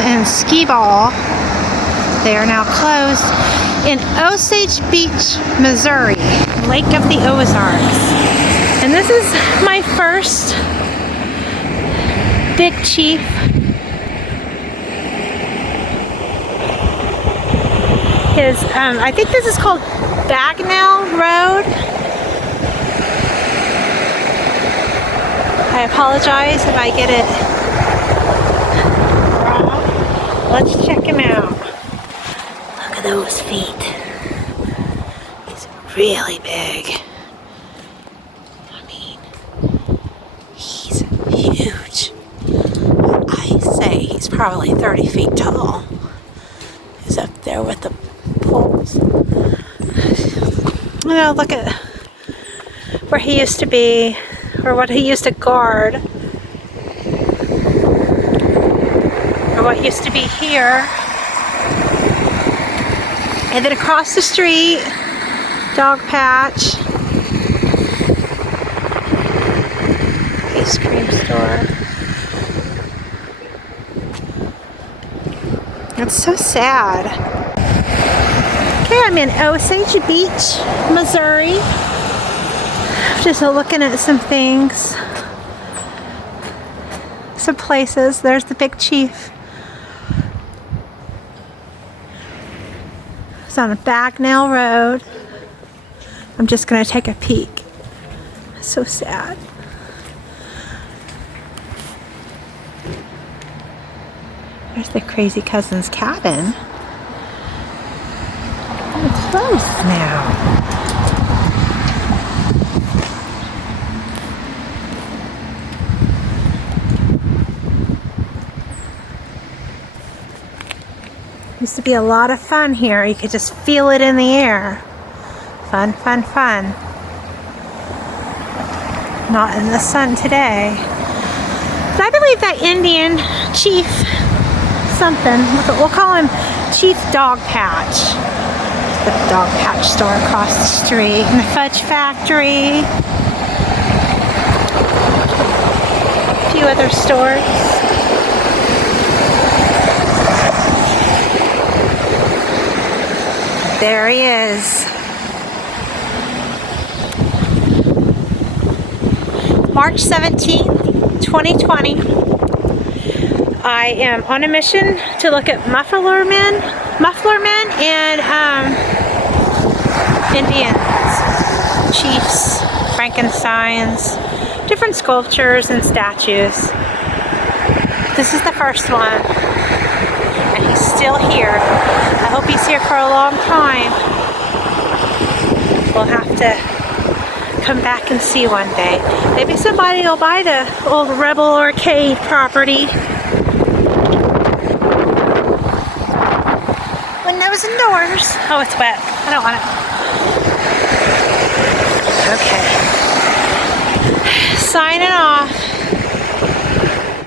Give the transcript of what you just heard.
and skee ball. They are now closed in Osage Beach, Missouri, Lake of the Ozarks. And this is my first Big Chief. I think this is called Bagnell Road. I apologize if I get it wrong. Let's check him out. Look at those feet. He's really big. I mean, he's huge. I say he's probably 30 feet tall. He's up there with the poles. You know, look at where he used to be, or what he used to guard, or what used to be here. And then across the street, Dogpatch, ice cream store. It's so sad. Okay, I'm in Osage Beach, Missouri. Just looking at some things, some places. There's the Big Chief. It's on a Bagnell Road. I'm just gonna take a peek. So sad. There's the crazy cousin's cabin. Oh, it's closed now. Used to be a lot of fun here. You could just feel it in the air. Fun, fun, fun. Not in the sun today. But I believe that Indian chief something, we'll call him Chief Dogpatch. The Dogpatch store across the street, and the fudge factory. A few other stores. There he is. March 17th, 2020. I am on a mission to look at mufflermen and Indians, chiefs, Frankensteins, different sculptures and statues. This is the first one, and he's still here. I hope he's here for a long time. We'll have to come back and see one day. Maybe somebody will buy the old Rebel Arcade property. Windows and doors. Oh, it's wet. I don't want it. Okay. Signing off.